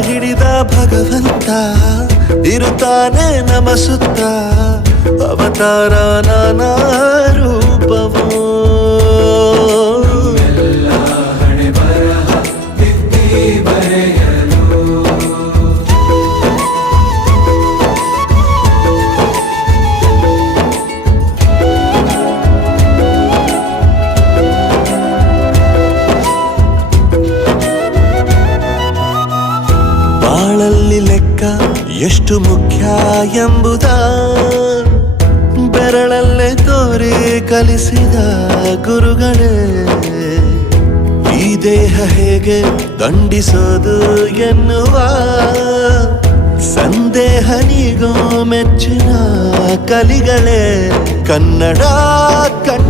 ಹಿಡಿದ ಭಗವಂತ ಇರುತ್ತಾನೆ ನಮ ಸುತ್ತ ಅವತಾರ ನಾನಾ ರೂಪವೋ ಬಾಳಲ್ಲಿ ಲೆಕ್ಕ ಎಷ್ಟು ಮುಖ್ಯ ಎಂಬುದ ಬೆರಳಲ್ಲೇ ತೋರಿ ಕಲಿಸಿದ ಗುರುಗಳೇ ಈ ದೇಹ ಹೇಗೆ ದಂಡಿಸೋದು ಎನ್ನುವ ಸಂದೇಹ ನೀಗೋ ಮೆಚ್ಚಿನ ಕಲಿಗಳೇ ಕನ್ನಡ